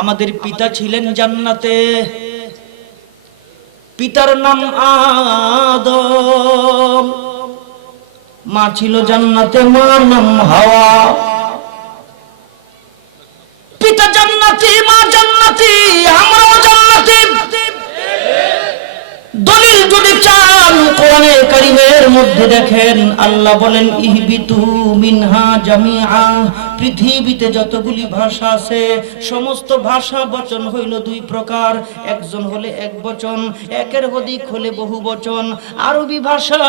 আমাদের পিতা ছিলেন জান্নাতে, পিতার নাম আদম, মা ছিল জান্নাতে, মার নাম হাওয়া। পিতা জান্নাতি, মা জান্নাতি, আমরাও জান্নাতি। দলিল যদি চান কোরআনে কারীমের মধ্যে দেখেন, আল্লাহ বলেন ইহবিতু মিনহা জামিআ। পৃথিবীতে যতগুলি ভাষা আছে সমস্ত ভাষা বচন হইল দুই প্রকার, একজন হলে এক বচন, একের অধিক হলে বহু বচন। আরবি ভাষা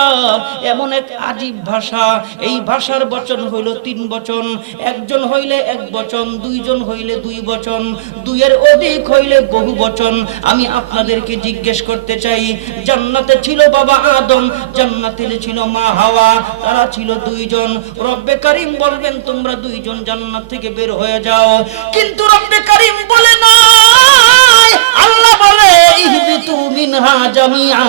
এমন এক আজীব ভাষা, এই ভাষার বচন হইল তিন বচন, একজন হইলে এক বচন, দুইজন হইলে দুই বচন, দুইয়ের অধিক হইলে বহু বচন। আমি আপনাদেরকে জিজ্ঞেস করতে চাই, জান্নাতে ছিল বাবা আদম, জান্নাতে ছিল মা হাওয়া, তারা ছিল দুইজন। রব্বে কারীম বলবেন তোমরা দুইজন জান্নাত থেকে বের হয়ে যাও, কিন্তু রব্বে কারীম বলে না, আল্লাহ বলে ইহবিতু মিনহা জামিআ।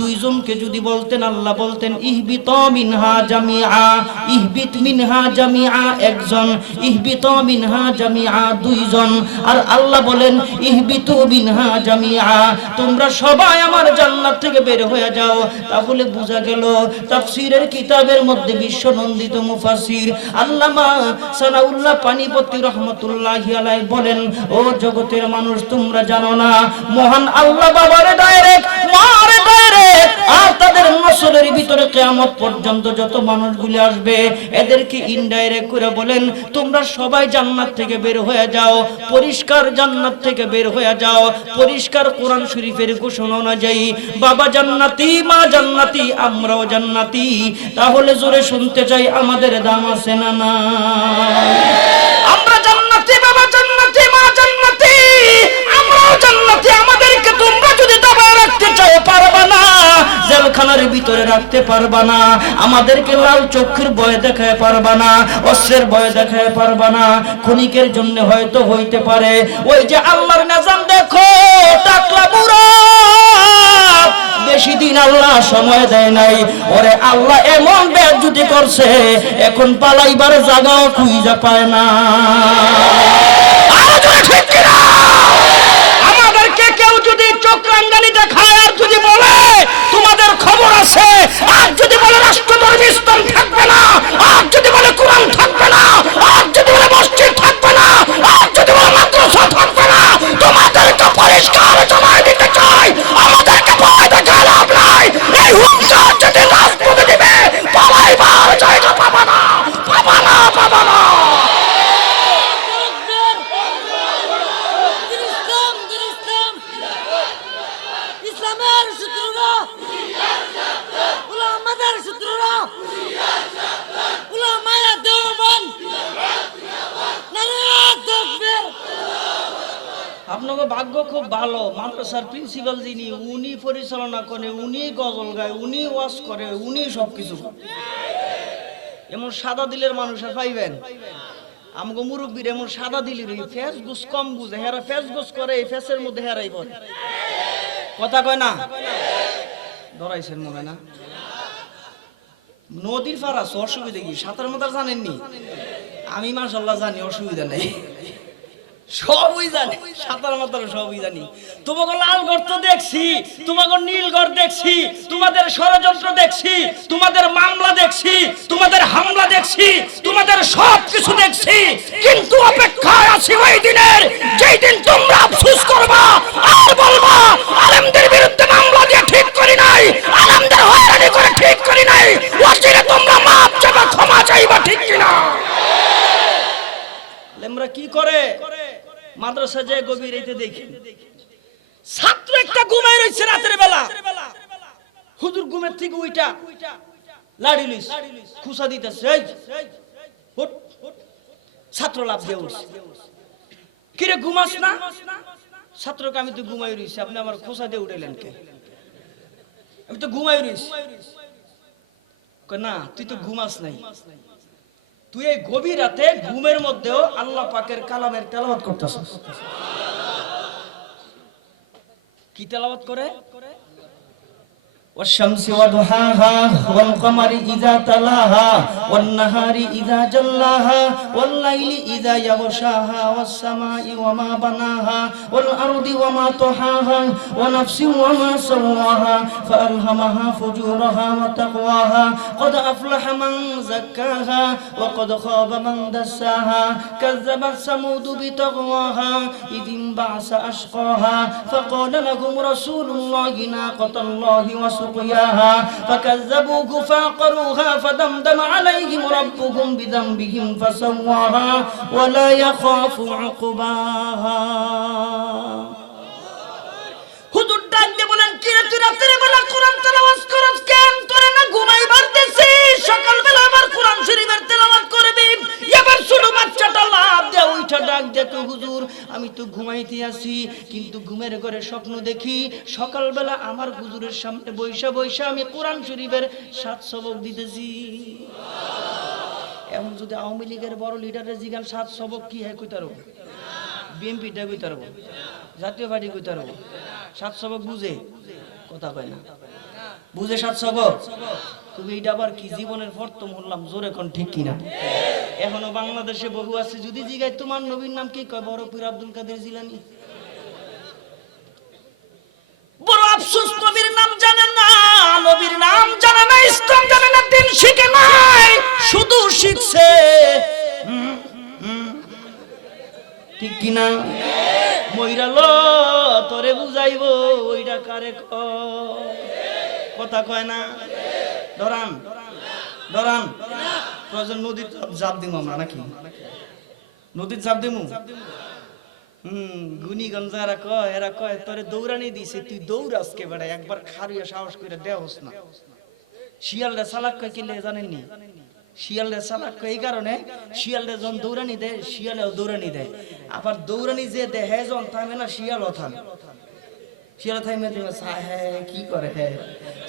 দুইজনকে যদি বলতেন, আল্লাহ বলতেন ইহবিতু মিনহা জামিআ, ইহবিত মিনহা জামিআ একজন, ইহবিতু মিনহা জামিআ দুইজন। আর আল্লাহ বলেন ইহবিতু মিনহা জামিআ, তোমরা সবাই আমার জান্নাত থেকে বের হয়ে যাও। তাহলে বোঝা গেল তাফসীরের কিতাবের মধ্যে বিশ্বনন্দিত মুফাসসির আল্লামা সানাউল্লাহ পানিপতি রহমাতুল্লাহি আলাইহি বলেন, ও জগতের মানুষ, তোমরা জানো না মহান আল্লাহ বাবারে ডাইরেক্ট, মারে ডাইরেক্ট, আর তাদের নসলের ভিতরে কিয়ামত পর্যন্ত যত মানুষগুলি আসবে এদেরকে ইনডাইরেক্ট করে বলেন তোমরা সবাই জান্নাত থেকে বের হয়ে যাও, পরিষ্কার জান্নাত থেকে বের হয়ে যাও। পরিষ্কার কোরআন শরীফের ঘোষণা অনুযায়ী বাবা জান্নাতি, মা জান্নাতি, আমরাও জান্নাতি। তাহলে জোরে শুনতে চাই, আমাদের দাম আছে না না? আমরা জান্নাতি, বাবা জান্নাতি, মা জান্নাতি, আমরাও জান্নাতি। আমাদেরকে তোমরা যদি দাবায় রাখতে চাও পারবা না, জেলখানার ভিতরে রাখতে পারবা না, আমাদেরকে লাল চক্ষুর ভয় দেখায় পারবা না, অস্ত্রের ভয় দেখায় পারবা না। ক্ষণিকের জন্য হয়তো হইতে পারে, ওই যে আল্লাহর নিজাম দেখো, টাকলা বুড়ো বেশি দিন আল্লাহ সময় দেয় নাই, ওরে আল্লাহ এমন বেজ্জতি করছে এখন পালাইবার জায়গাও খুঁজে পায় না। আমাদেরকে কেউ যদি চক্রাঙ্গানি দেখায় আর যদি বলে তোমাদের খবর আছে, আর যদি বলে রাষ্ট্রধর্মী ইসলাম থাকবে না, আর যদি বলে কোরআন থাকবে না, আর যদি বলে মসজিদ থাকবে না, আর যদি বলে মাদ্রাসা থাকবে না, তোমাদেরকে পরিষ্কার জানাই দিতে চাই, আমাদেরকে ভয় দেখায় লাভ নাই। এই হুঙ্কার যদি রাজপথে দিবে পালাইবার জায়গা পাবা না, পাবা না, পাবা না। আপনাদের ভাগ্য খুব ভালো, মাদ্রাসার প্রিন্সিপাল যিনি উনি পরিচালনা করে, উনি গজল গায়, উনি ওয়াজ করে, উনি সবকিছু। এমন সাদা দিলের মানুষ আর পাইবেন? আমগো মুরব্বীর এমন সাদা দিলের ফেস গুস কম বুঝে, হেরা ফেস গুস করে, এই ফেসের মধ্যে হেরাই পড়ে, কথা কয় না? ধরাইছেন মনে না? নদীর পার আছে, অসুবিধা কি? সাঁতার মাতার জানেননি? আমি মাশাআল্লাহ জানি, অসুবিধা নেই, সবই জানি, সাঁতার মাতার সবই জানি। তোমাকে লাল গর্ত দেখছি, তোমাকে নীল গর্ত দেখছি, তোমাদের ষড়যন্ত্র দেখছি, তোমাদের মামলা দেখছি, তোমাদের হামলা দেখছি, তোমাদের সব কিছু দেখছি, কিন্তু অপেক্ষায় আছি ওই দিনের, যেই দিন তোমরা আফসোস করবা আর বলবা আলেমদের বিরুদ্ধে মামলা দিয়ে ঠিক করি নাই, আলেমদের হয়রানি করে ঠিক করি নাই, ওয়াজিরে তোমরা মাপ চাইবা, ক্ষমা চাইবা, ঠিক কিনা? আলেমরা কি করে? মাদ্রাসা যায় গভীর রাতে দেখি ছাত্র একটা ঘুমায় রয়েছে রাতের বেলা, হুজুর ঘুমের থেকে উইটা লাড়ি লইছে, খুসা দিতেছে, ছাত্র লাভ দিয়ে উঠছে, কিরে ঘুমাস না? ছাত্রকে আমি তো ঘুমাই রয়েছি, আপনি আমার খুসা দিয়ে উঠাইলেন কে? আমি তো ঘুমাই রয়েছি। না, তুই তো ঘুমাস নাই, তুই এই গভীর রাতে ঘুমের মধ্যেও আল্লাহ পাকের কালামের তেলাওয়াত করতেছিস। কি তেলাওয়াত করে? والشمس وضحاها والقمر إذا تلاها والنهار إذا جلاها والليل إذا يغشاها والسماء وما بناها والأرض وما طحاها ونفس وما سواها فألهمها فجورها وتقواها قد أفلح من زكاها وقد خاب من دساها كذبت ثمود بطغواها إذ انبعث أشقاها فقال لهم رسول الله ناقة الله وسقياها فكذبوه فعقروها فدمدم عليهم ربهم بذنبهم فسواها ولا يخاف عقباها হুজুর ডাক দিয়ে বলেন কি রে তুই রাতের বেলা কোরআন তেলাওয়াত করছ কেন তোরে না ঘুমাইবার দেছি সকাল বেলা আবার কোরআন শরীফের তেলাওয়াত করবি এবার ছোট বাচ্চাটা লাফ দিয়ে উঠা ডাক দেখো হুজুর আমি তো ঘুমাইতে আছি কিন্তু ঘুমের ঘরে স্বপ্ন দেখি সকালবেলা আমার হুজুরের সামনে বৈশা বৈশা আমি কোরআন শরীফের 7 সবক দিতেছি এখন যদি আওয়ামী লীগের বড় লিডারের জিগান 7 সবক কি হয় কইতারো বিএনপিটা কইতারো জাতীয় পার্টি কইতারো 7 সবক বুঝে কথা কয় না বুঝে 7 সবক তুমি এটা আবার কি জীবনের প্রথম হলাম জোরে কোন ঠিক কিনা এখনো বাংলাদেশে বহু আছে যদি জিগায় তোমার নবীর নাম কি কয় বড় পীর আব্দুল কাদের জিলানী বড় আফসোস নবীর নাম জানেন না নবীর নাম জানে না ইসলাম জানে না দিন শিখে নাই শুধু শিখছে ঠিক কিনা মইরালো তোরে বুঝাইবো ওইটা কারে কথা কয় না ধরান ধরান প্রয়োজন নদীর জাপ দিব আমরা নাকি নদীর জাপ দিমু গুণীগঞ্জ এরা কয় তোরে দৌড়ানি দিছে তুই দৌড়াস কে বেড়া একবার খারিয়া সাহস করে দেওস না শিয়ালরা চালাক কয় কিলে জানেননি শিয়ালরা চালাক কয় এই কারণে শিয়ালরা যখন দৌড়ানি দেয় শিয়ালেও দৌড়ানি দেয় আবার দৌড়ানি যে দেয় হ্যাঁ যখন থামে না শিয়ালও থামে শিয়াল থামে কি করে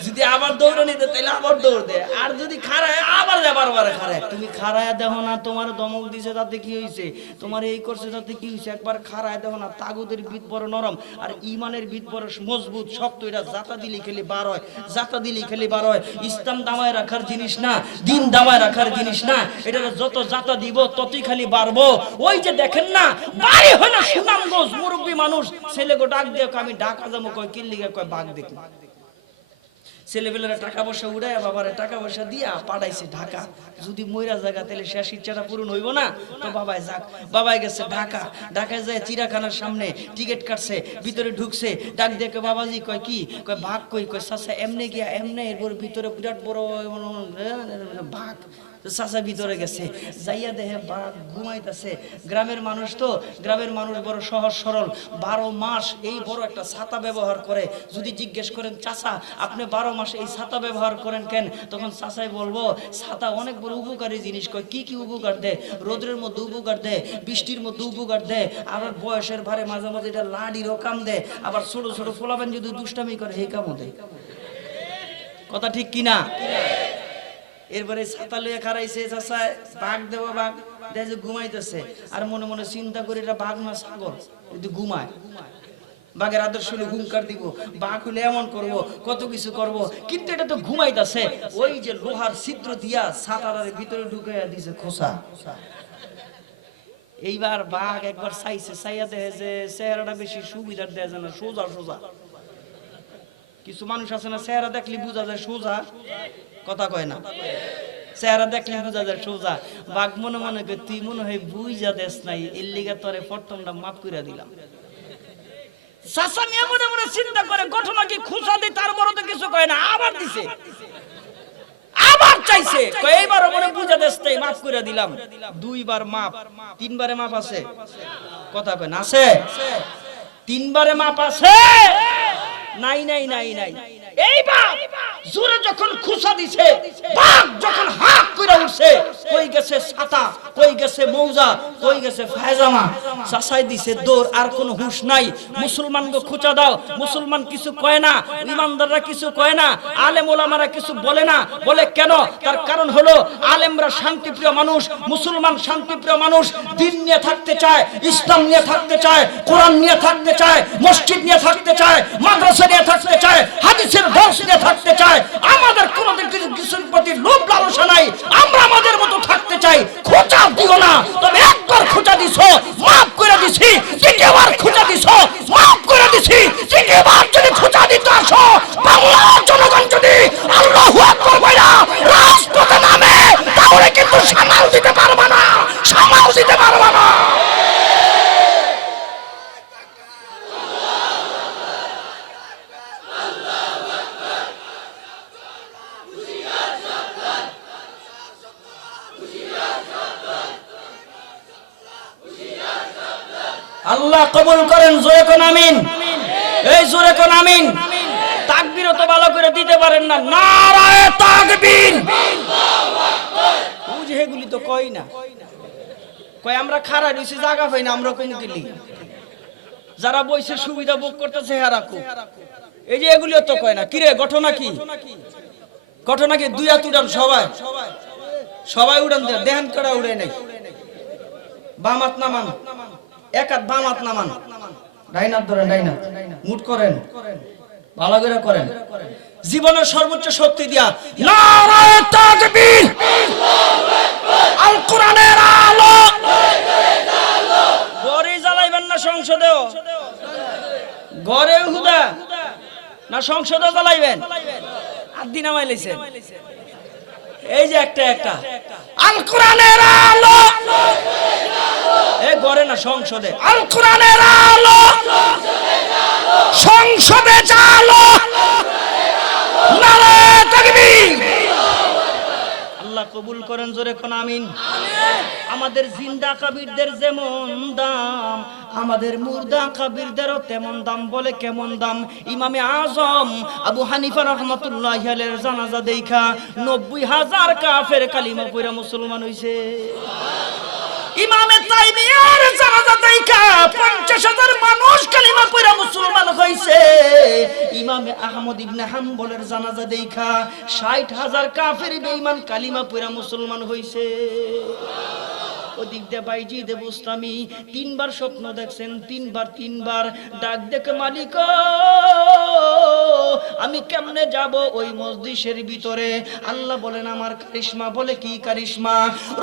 যদি আবার দৌড়ানি দেয় তাহলে আবার দৌড় দেয় আর যদি খারায় আবার বারবার খারায় তুমি খারায় দেখো না তোমার দমক দিছে তাতে কি হয়েছে তোমার এই করছে তাতে কি হয়েছে একবার খারায় দেখো না তাগুদের ভিত বড় নরম আর ইমানের ভিত বড় মজবুত শক্ত এটা জাতা দিলে খেলে বার হয় জাতা দিলে খেলে বার হয় ইসলাম দামায় রাখার জিনিস না দিন দামায় রাখার জিনিস না এটা যত জাতা দিব ততই খালি বাড়বো ওই যে দেখেন না বাড়ি হয় না সুনামগঞ্জ মুরব্বী মানুষ ছেলে গো ডাক দিয়ে আমি ঢাকা যাবো কয় কিল্লিগে কয় বাঘ দেখি ছেলেবেলারা টাকা পয়সা উড়ায় বাবারে টাকা পয়সা দিয়া পাঠাইছে ঢাকা যদি ময়রা জায়গা তাহলে শেষ ইচ্ছাটা পূরণ হইব না তো বাবাই যাক বাবাই গেছে ঢাকায় যায় চিড়াখানার সামনে টিকিট কাটছে ভিতরে ঢুকছে ডাক দেখে বাবাজি কয় কি কয় বাঘ কই কয় চাচা এমনি গিয়া এমনি এরপর ভিতরে বিরাট বড় বাঘ চাচা ভিতরে গেছে যাইয়া দেখে বাঘ ঘুমাইতেছে গ্রামের মানুষ তো গ্রামের মানুষ বড় সহজ সরল 12 মাস এই বড় একটা ছাতা ব্যবহার করে যদি জিজ্ঞেস করেন চাচা আপনি 12 মাস এই ছাতা ব্যবহার করেন কেন তখন চাচাই বলবো ছাতা অনেক বড় উপকারী জিনিস কয় কি কি উপকার দেয় রোদের মধ্যে উপকার দেয় বৃষ্টির মধ্যে উপকার দেয় আবার বয়সের ভারে মাঝে মাঝে এটা লাড়িরও কাম দেয় আবার ছোট ছোট ফোলাবেন যদি দুষ্টামি করে এই কামও দেয় কথা ঠিক কিনা এরপরে ছাতা লইয়া খারাইছে চাচা বাঘ দেব বাঘ দেখে ঘুমাইতেছে আর মনে মনে চিন্তা করে এটা বাঘ না ছাগল যদি ঘুমায় বাঘের আদর্শ হলে হুঙ্কার দিব বাঘ হলে এমন করব কত কিছু করব কিন্তু এটা তো ঘুমাইতেছে ওই যে লোহার ছিদ্র দিয়া ছাতার ভিতরে ঢুকাইয়া দিছে খোসা এইবার বাঘ একবার চাইছে চাইয়া দেখে যে চেহারাটা বেশি সুবিধার দেয় না সোজা সোজা কিছু মানুষ আছে না চেহারা দেখলে বোঝা যায় সোজা কথা কয় না চেহারা দেখলে বোঝা যায় সোজা বাঘ মনে মনে করে তুই মনে হয় বুঝা দেশ নাই এর লিগা তোরে প্রথমটা মাফ করে দিলাম চাচা মিয়া মনে মনে চিন্তা করে ঘটনা কি খুশা দেয় তার বড় তো কিছু কয় না আবার দিছে আবার চাইছে এইবারও মনে বুঝা দেশ নাই মাফ করে দিলাম 2 বার মাফ 3 বারে মাফ আছে কথা কয় না আছে 3 বারে মাফ আছে নাই নাই নাই নাই এইবার জোরে যখন খুশা দিছে বাঘ যখন হাঁক করে উঠছে কই গেছে ছাতা কই গেছে মৌজা, কই গেছে ফায়জামা, চাচাই দিছে দৌড়, আর কোনো হুঁশ নাই। মুসলমানকে খুঁচা দাও, মুসলমান কিছু কয় না, ইমানদাররা কিছু কয় না, আলেম ওলামারা কিছু বলে না। বলে কেন? তার কারণ হলো আলেমরা শান্তিপ্রিয় মানুষ, মুসলমান শান্তিপ্রিয় মানুষ, দিন নিয়ে থাকতে চায়, ইসলাম নিয়ে থাকতে চায়, কোরআন নিয়ে থাকতে চায়, মসজিদ নিয়ে থাকতে চায়, মাদ্রাসা নিয়ে থাকতে চায়, হাদিসের দর্শ নিয়ে থাকতে চায়। আমাদের কোনোদিন কিছুর প্রতি লোভ লালসা নাই, আমরা আমাদের মতো থাকতে চাই। খোঁচা দিও না, তবে একবার খোঁচা দিছো মাফ করে দিছি, দ্বিতীয়বার খোঁচা দিছো মাফ করে দিছি, তৃতীয়বার যদি খোঁচা দিতে আসো, বাংলার জনগণ যদি আল্লাহু আকবার বলে রাজপথে নামে, তাহলে কিন্তু সামাল দিতে পারবে না, সামাল দিতে পারবে না। আল্লাহ কবুল করেন, জোরে কোন আমিন। এই জোরে কোন আমিন। তাকবীর তো ভালো করে দিতে পারেন না, নারায়ে তাকবীর। বুঝে এগুলি তো কই না, কয় আমরা খাড়া রইছি জায়গা পাই না, আমরা কোন গেলি, যারা বইছে সুবিধা ভোগ করতেছে হেরাকু, এই যে এগুলিও তো কয় না। কি রে ঘটনা কি? ঘটনা কি? দুই হাত উড়ান, সবাই সবাই উড়ান, দেন করা উড়ে নাই, বাম হাত নামান, এক হাত বাম হাত নামান, ডাইন হাত ধরেন, ডাইন হাত মুট করেন, ভালো করে করেন, জীবনের সর্বোচ্চ শক্তি দিয়া নারায়ে তাকবীর, আল কোরআনের আলো। ঘরে জ্বালাইবেন না সংসদেও? ঘরে হুদা না সংসদে জ্বালাইবেন? আদি নামাই লাইছেন। এই যে একটা একটা আল কোরআনের আলো, এ ঘরে না সংসদে, আল কোরআনের আলো, সংসদে চালো, নারায়ে তাকবীর। আল্লাহ কবুল করেন, জোরে কোন আমিন। আমাদের জিন্দা কাবিরদের যেমন দাম, আমাদের মুর্দা কাবিরদেরও তেমন দাম। বলে কেমন দাম? ইমামে আজম আবু হানিফা রাহমাতুল্লাহি আলাইহির জানাজা দেখা ৯০,০০০ কাফের কালিমা পড়া মুসলমান হইছে। ইমামে তাইমিয়ার জানাজা দেখা ৫০,০০০ মানুষ কালিমা পড়া মুসলমান হইছে। ইমামে আহমদ ইবনে হাম্বলের জানাজা দেখা ৬০,০০০ কাফের বেঈমান কালিমা পড়া মুসলমান হইছে। ওদিক দিয়ে বাইজিদ বুস্তামি ৩ বার স্বপ্ন দেখছেন, ৩ বার ডাক দেখে, মালিক আমি কেমনে যাব ওই মজলিসের ভিতরে? আল্লাহ বলেন আমার কারিশমা। বলে কি কারিশমা?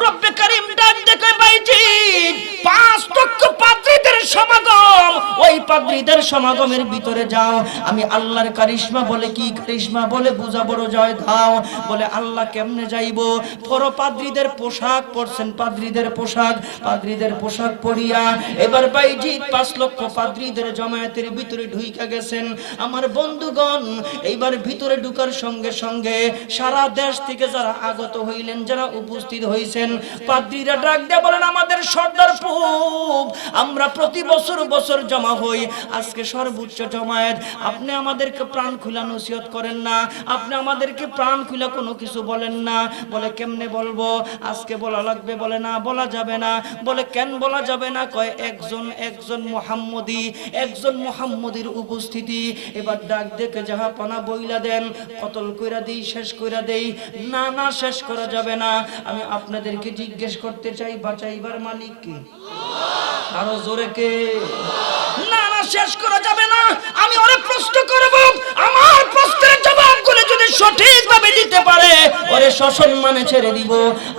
রব্বে কারীম ডাক দেখে, বাইজিদ ৫ লক্ষ পাদ্রীদের সমাগম, ওই পাদ্রীদের সমাগমের ভিতরে যাও, আমি আল্লাহর কারিশমা। বলে কি কারিশমা? বলে বুঝা বড় জয় দাও। বলে আল্লাহ কেমনে যাইবো? পর পাদ্রীদের পোশাক পরছেন, পাদ্রীদের পোশাক পরিয়া এবার বাইজিদ ৫ লক্ষ পাদ্রীদের জমায়েতের ভিতরে ঢুইকা গেছেন। আমার বন্ধুগণ, এইবার ভিতরে ঢুকার সঙ্গে সঙ্গে সারা দেশ থেকে যারা আগত হইলেন, যারা উপস্থিত হইছেন, পাদ্রীরা ডাক দিয়ে বলেন, আমাদের সর্দার পুপ, আমরা প্রতি বছর জমা হই, আজকে সর্বোচ্চ জমায়েত, আপনি আমাদেরকে প্রাণ খুলা নসিহত করেন না, আপনি আমাদেরকে প্রাণ খুলা কোনো কিছু বলেন না। বলে কেমনে বলবো? আজকে বলা লাগবে। বলে না, বলা যাবে না। বলে কেন বলা যাবে না? কয় একজন মুহাম্মদীর উপস্থিতি। এবার ডাক দেখে যাহা পানা বইলা দেন, কতল কইরা দেই, শেষ কইরা দেই। না না, শেষ করা যাবে না। আমি আপনাদেরকে জিজ্ঞেস করতে চাই, বাঁচাইবার মালিক কে? আরো জোরে কে? না না, শেষ করা যাবে না। আমি ওরে প্রশ্ন করব, আমার প্রশ্নের জবাবগুলো যদি সঠিকভাবে দিতে পারে ওরে সসম্মানে ছেড়ে দিব,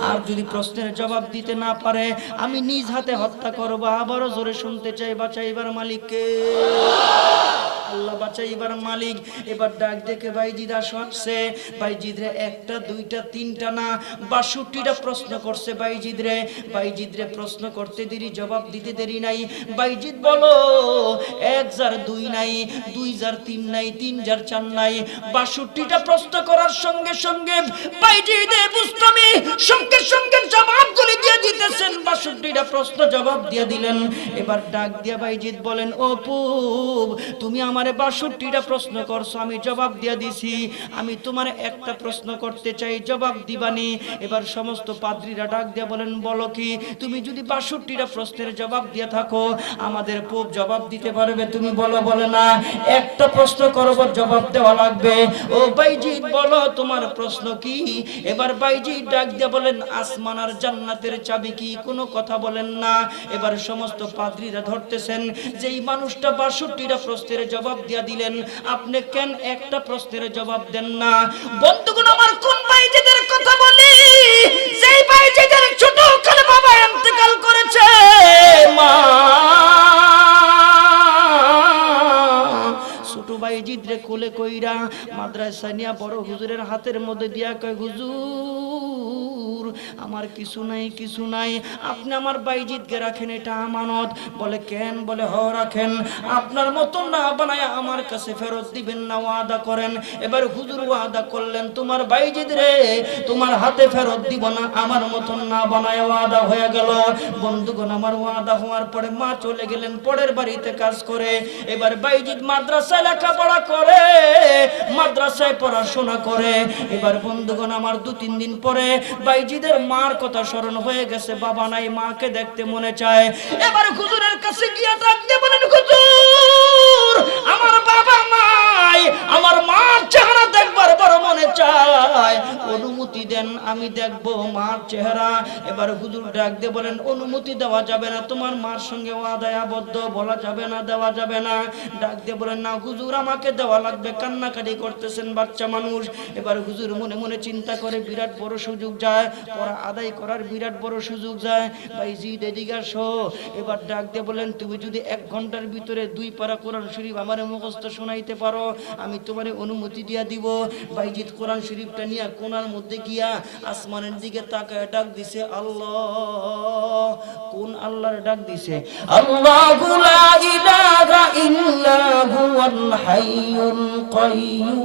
আর যদি প্রশ্নের জবাব দিতে না পারে আমি নিজ হাতে হত্যা করব। আবারও জোরে শুনতে চাই, বাঁচাইবার মালিক কে? আল্লাহ বাঁচাইবার মালিক। এবার ডাক দেখে বাইজিদ আসছে। বাইজিদ রে একটা দুইটা তিনটা না ৬২টা প্রশ্ন করছে বাইজিদ রে প্রশ্ন করতে দেরি, জবাব দিতে দেরি নাই। বাইজিদ বলো, 1 2 নাই, 2 3 নাই, 3 4 নাই, 62টা প্রশ্ন করার সঙ্গে সঙ্গে বাইজিদ বুস্তামি সঙ্গে সঙ্গে জবাবগুলি দিয়ে দিতেছেন। 62টা প্রশ্ন জবাব দিয়ে দিলেন। এবার ডাক দিয়া বাইজিদ বলেন, ও পুব, তুমি আমারে 62টা প্রশ্ন করছো, আমি জবাব দিয়ে দিছি, আমি তোমার একটা প্রশ্ন করতে চাই, জবাব দিবানি? এবার সমস্ত পাদ্রীরা ডাক দিয়া বলেন, বলো কি? তুমি যদি 62টা প্রশ্নের জবাব দিয়ে থাকো, আমাদের পুব জবাব দিতে পারবে? তুমি বলো। বলে না, একটা প্রশ্ন করব, জবাব দেওয়া লাগবে। ও বাইজিদ বলো তোমার প্রশ্ন কি? এবার বাইজিদ ডাক দিয়া বলেন, আসমান আর জান্নাতের চাবি কি? কোনো কথা বলেন না। এবার সমস্ত পাদ্রীরা ধরতেছেন, যেই মানুষটা 62টা প্রশ্নের জবাব দিয়া দিলেন, আপনি কেন একটা প্রশ্নের জবাব দেন না? বন্ধুগণ আমার, কোন বাইজিদের কথা বলি? যেই বাইজিদের ছোট কালে বাবা ইন্তেকাল করেছে, মা ছোট বাইজিদ রে কোলে কইরা মাদ্রাসা নিয়া বড় হুজুরের হাতের মধ্যে দিয়া কয়, হুজুর আমার কিছু নাই, কিছু নাই, আপনি আমার বাইজিদকে রাখেন, এটা আমানত। বলে কেন? বলে হ রাখেন, আপনার মতো না বানায় আমার কাছে ফেরত দিবেন না, ওয়াদা করেন। এবার হুজুর ওয়াদা করলেন, তোমার বাইজিদ রে তোমার হাতে ফেরত দিব না, আমার মতো না বানায়। ওয়াদা হয়ে গেল। বন্ধুগণ আমার, ওয়াদা হওয়ার পরে মা চলে গেলেন পরের বাড়িতে কাজ করে। এবার বাইজিদ মাদ্রাসায় লেখাপড়া করে, মাদ্রাসায় পড়াশোনা করে। এবার বন্ধুগণ আমার, 2-3 দিন পরে বাইজিদের মার কথা স্মরণ হয়ে গেছে, বাবা নাই, মাকে দেখতে মনে চায়। এবার হুজুরের কাছে গিয়ে ডাক দিয়ে বলেন, হুজুর আমার বাবা নাই, আমার মার চেহারা দেখবার বড় মনে চায়, অনুমতি দেন, আমি দেখবো মার চেহারা। এবার হুজুর ডাক দিয়ে বলেন, অনুমতি দেওয়া যাবে না, তোমার মার সঙ্গে ওয়াদায় আবদ্ধ, বলা যাবে না, দেওয়া যাবে না। ডাক দিয়ে বলেন, না হুজুর আমাকে দেওয়া লাগবে, কান্নাকাটি করতেছেন বাচ্চা মানুষ। এবার হুজুর মনে মনে চিন্তা করে, বিরাট বড় সুযোগ যায়, পড়া আদায় করার বিরাট বড় সুযোগ যায়। বাইজিদ এদিকে আসো। এবার ডাক দিয়ে বলেন, তুমি যদি 1 ঘন্টার ভিতরে 2 পারা কোরআন শরীফ আমারে মুখস্থ শোনাইতে পারো, আমি তোমারে অনুমতি দিয়া দিব। বাইজিদ কোরআন শরীফটা নিয়ে কোনার মধ্যে গিয়া আসমানের দিকে তাকায় ডাক দিছে, আল্লাহ। কোন আল্লাহর ডাক দিছে? আল্লাহু লা ইলাহা ইল্লা হুয়াল হাইয়ুল কাইয়্যুম।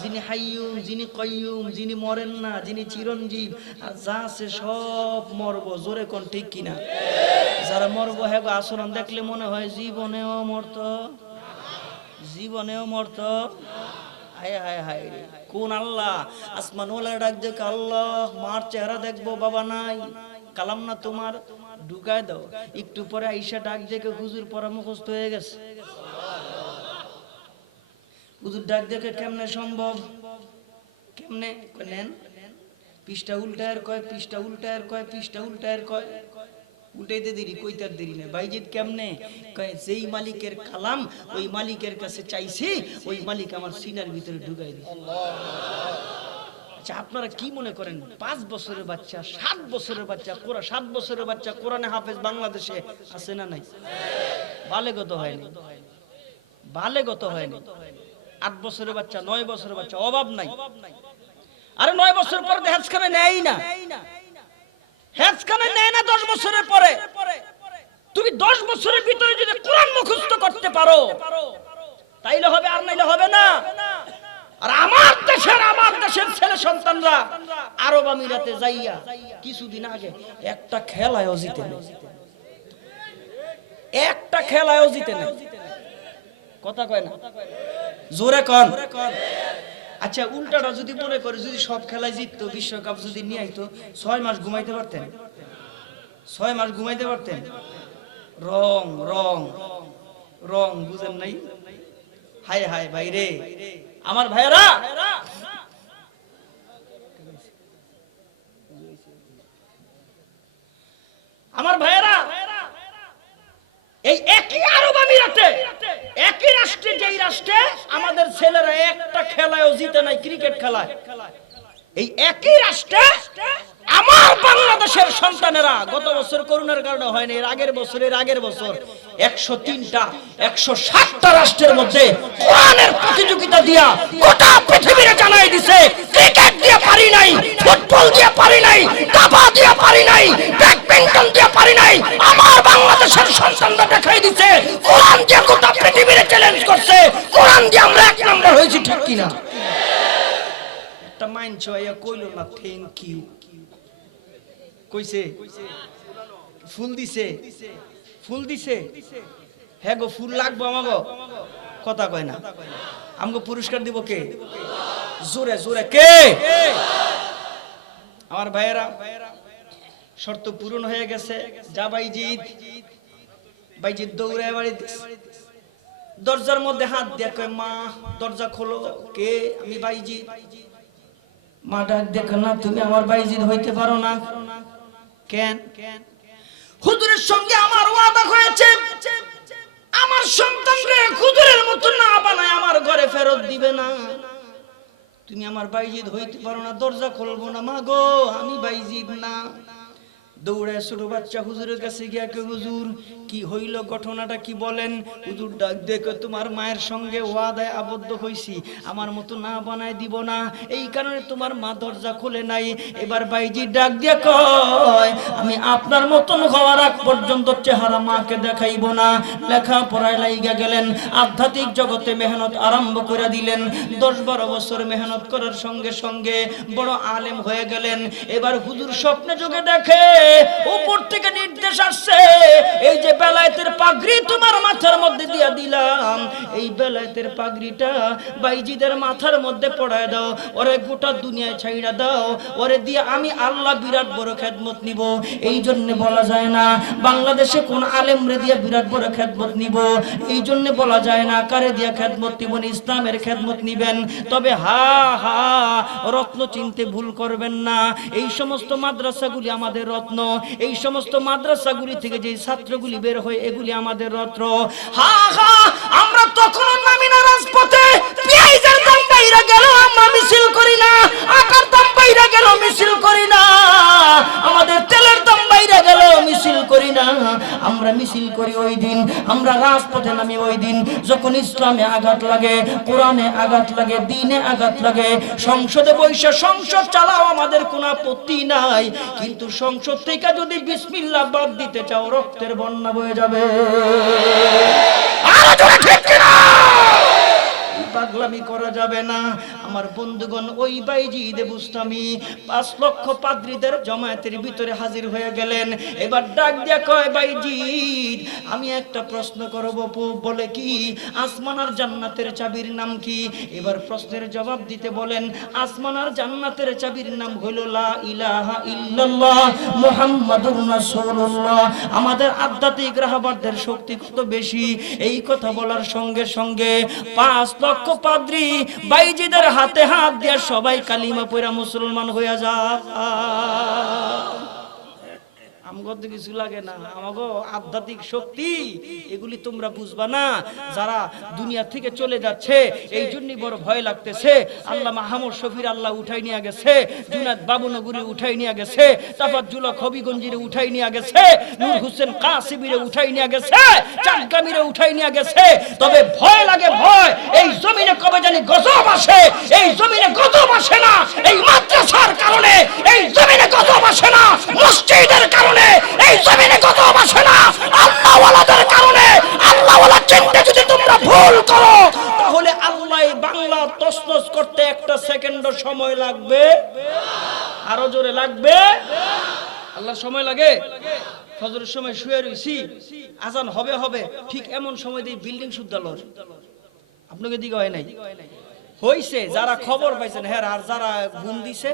যিনি হাইয়ুম, যিনি কাইয়্যুম, যিনি মরেন না, যিনি চিরঞ্জীব, আর যা আছে সব মরব। জোরে কোন ঠিক কিনা? যারা মরব হ্যাঁ আচরণ দেখলে মনে হয় জীবনেও মরত, জীবনেও মরত। হায় হায় হায়, কোন আল্লাহ? আসমান ওয়ালা ডাক দেখ, আল্লাহ মার চেহারা দেখবো, বাবা নাই, কালাম না তোমার, ঢুকায় দাও। একটু পরে আইসা ডাক দেখে, হুজুর পড়া মুখস্থ হয়ে গেছে। হুজুর ডাক দেখে, কেমনে সম্ভব? কেমনে? নেন পৃষ্ঠা উল্টায়ের কয়, পৃষ্ঠা উল্টায়ের কয়, পৃষ্ঠা উল্টায়ের কয়, উল্টাইতে দেরি, কইতার দেরি না। বাইজিদ কেমনে? কয়, যেই মালিকের কালাম ওই মালিকের কাছে চাইছি, ওই মালিক আমার সিনার ভিতরে ঢুকাই দিয়েছে। আচ্ছা আপনারা কি মনে করেন 5 বছরের বাচ্চা, 7 বছরের বাচ্চা, 7 বছরের বাচ্চা কোরআনে হাফেজ বাংলাদেশে আছে না নাই? বালেগত হয়নি, বালেগত হয়নি। 8 বছরের বাচ্চা, 9 বছরের বাচ্চা, অভাব নাই। আরে 9 বছর পরে হেজখানে নেয় না, হেজখানে নেয় না 10 বছরের পরে। তুমি 10 বছরের ভিতরে যদি কোরআন মুখস্থ করতে পারো তাইলে হবে, আর নাইলে হবে না। আর আমার দেশের ছেলে সন্তানরা আরব আমিরাতে যাইয়া কিছুদিন আগে একটা খেলায়ও জিতে না, একটা খেলায়ও জিতে না। কথা কয় না, জোরে কন। আচ্ছা উল্টাটা যদি মনে করে, যদি সব খেলায় জিততো, বিশ্বকাপ যদি নিয়ে আইতো, 6 মাস ঘুমাইতে পারতেন? 6 মাস ঘুমাইতে পারতেন? রং রং রং বুঝেন নাই? হায় হায় ভাই রে, আমার ভাইরা, আমার ভাইরা, এই একই আরব আমিরাতে, একই রাষ্ট্রে, যেই রাষ্ট্রে আমাদের ছেলেরা একটা খেলায়ও জিতে নাই, ক্রিকেট খেলায়, এই একই রাষ্ট্রে আমার বাংলাদেশের সন্তানেরা গত বছর করোনার কারণে হয়নি, এর আগের বছর 103টা 160টা রাষ্ট্রের মধ্যে কোরআনের প্রতিযোগিতা দিয়া গোটা পৃথিবীরে জানাই দিছে, ক্রিকেট দিয়ে পারি নাই, ফুটবল দিয়ে পারি নাই, দাবা দিয়ে না থ্যাংক ইউ কইছে ফুল দিছে ফুল দিছে হ্যাঁ গো ফুল লাগবো আমাগো কথা কয় না আমগো পুরস্কার দিব কে জোরে জোরে কে আমার ভাইয়েরা শর্ত পূরণ হয়ে গেছে যা বাইজিৎ দৌড়ে বাড়ি দরজার মধ্যে হাত দিয়ে কয় মা দরজা খোলো কে আমি বাইজিৎ মা ডাক দেখো না তুমি আমার বাইজিৎ হইতে পারো না কেন হুজুরের সঙ্গে আমার ওয়াদা হয়েছে আমার সন্তানকে হুজুরের মতো না বানায় আমার ঘরে ফেরত দিবে না তুমি আমার বাইজিৎ হইতে পারো না দরজা খুলবো না মা গো আমি বাইজিৎ না দৌড়ে ছোট বাচ্চা হুজুরের কাছে গিয়া কে হুজুর কি হইল ঘটনাটা কি বলেন হুজুর ডাক দেখো তোমার মায়ের সঙ্গে ওয়াদায় আবদ্ধ হইছি আমার মতো না বানায় দিব না এই কারণে তোমার মা দরজা খুলে নাই এবার বাইজি ডাক দিয়া কয় আমি আপনার মতন হওয়ার আগ পর্যন্ত চেহারা মাকে দেখাইব না লেখাপড়ায় লাইগা গেলেন আধ্যাত্মিক জগতে মেহনত আরম্ভ করে দিলেন 10-12 বছর মেহনত করার সঙ্গে সঙ্গে বড় আলেম হয়ে গেলেন এবার হুজুর স্বপ্নে যোগে দেখে উপর থেকে নির্দেশ আসছে এই যে বেলায়েতের পাগড়ি তোমার মাথার মধ্যে দিয়া দিলাম এই বেলায়েতের পাগড়িটা বাইজিদের মাথার মধ্যে পড়ায় দাও ওরে গোটা দুনিয়ায় ছাইড়া দাও ওরে দিয়ে আমি আল্লাহ বিরাট বড় খেদমত নিব এই জন্য বলা যায় না বাংলাদেশে কোন আলেমরে দিয়ে বিরাট বড় খেদমত নিব এই জন্য বলা যায় না কারে দিয়া খেদমত নিব ইসলামের খেদমত নিবেন তবে হা হা রত্ন চিনতে ভুল করবেন না এই সমস্ত মাদ্রাসাগুলি আমাদের রত্ন এই সমস্ত মাদ্রাসাগুলি থেকে যে ছাত্রগুলি বের হয় এগুলি আমাদের রত্ন হা হা আমরা তখন নামি না রাজপথে পেঁয়াজের দাম বাইরে গেল আমরা মিছিল করি না আটার দাম বাইরে গেল মিছিল করি না আমাদের তেলের দাম বাইরে গেল মিছিল করি না আমরা মিছিল করি ওই দিন আমরা রাজপথে নামি ওই দিন যখন ইসলামে আঘাত লাগে কোরআনে আঘাত লাগে দ্বীনে আঘাত লাগে সংসদে বসে সংসদ চালাও আমাদের কোনো আপত্তি নাই কিন্তু সংসদ থেকে যদি বিসমিল্লাহ বাদ দিতে চাও রক্তের বন্যা বয়ে যাবে আর জোরে ঠিক কিনা পাগলামি করা যাবে না আমার বন্ধুগণ ওই বাইজিদ বুস্তামি 5 লক্ষ পাদ্রীদের জামায়াতের ভিতরে হাজির হয়ে গেলেন এবার ডাক দিয়া কয় বাইজিদ আমি একটা প্রশ্ন করব বলে কি আসমান আর জান্নাতের চাবির নাম কি এবার প্রশ্নের জবাব দিতে বলেন আসমান আর জান্নাতের চাবির নাম হলো লা ইলাহা ইল্লাল্লাহ মুহাম্মাদুর রাসূলুল্লাহ আমাদের আধ্যাত্মিক রাহবারদের শক্তি কত বেশি এই কথা বলার সঙ্গে সঙ্গে 5 লক্ষ পাদ্রী বাইজিদের হাতে হাত দিয়ে সবাই কালিমা পড়া মুসলমান হয়ে যায় আমগো কিছু লাগে না আমাগো আধ্যাত্মিক শক্তি এগুলি তোমরা বুঝবা না যারা দুনিয়া থেকে চলে যাচ্ছে এই জন্যই বড় ভয় লাগতেছে আল্লাহ মাহমুদ শফির আল্লাহ উঠাই নিয়ে গেছে জুনাদ বাবুনগরে উঠাই নিয়ে গেছে তাফাজ্জুল হবিগঞ্জিরে উঠাই নিয়ে গেছে নূর হোসেন কাসিমিরে উঠাই নিয়ে গেছে চাঁদগামিরে উঠাই নিয়ে গেছে তবে ভয় লাগে ভয় এই জমিনে কবে জানি গজব আসে এই জমিনে গজব আসে না এই মাদ্রাসার কারণে এই জমিনে গজব আসে না মসজিদের কারণে এই জমিনে গজব আসে না আল্লাহ ওয়ালাদের কারণে আল্লাহ ওয়ালা চিন্তা যদি তোমরা ভুল করো তাহলে আল্লাহ বাংলা তসনস করতে একটা সেকেন্ড সময় লাগবে আরো জোরে লাগবে আল্লাহর সময় লাগে ফজরের সময় শুয়ে রইছি আজান হবে হবে ঠিক এমন সময় দিয়ে বিল্ডিং সুদ্দালর আপনাকে দিকে হয় নাই হইছে যারা খবর পাইছেন হ্যাঁ আর যারা ঘুম দিছে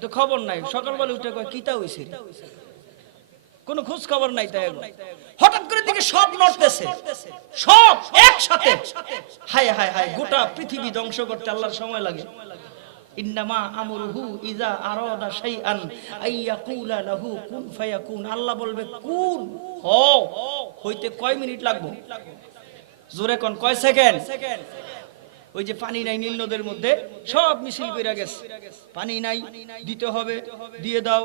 তো খবর নাই সকালবেলা উঠে কয় কিতা হইছে কোনো খোঁজ খবর নাই তাই হঠাৎ করে দিকে সব নড়তেছে সব একসাথে হায় হায় হায় গোটা পৃথিবী ধ্বংস করতে আল্লাহর সময় লাগে ইন্নামা আমরুহু ইযা আরাদা শাইআন আইয়াকুলা লাহু কুন ফায়াকুন আল্লাহ বলবে কুন হও হইতে কয় মিনিট লাগবে জোরে কোন কয় সেকেন্ড ওই যে পানি নাই নীল নদের মধ্যে সব মিছিল কইরা গেছে পানি নাই দিতে হবে দিয়ে দাও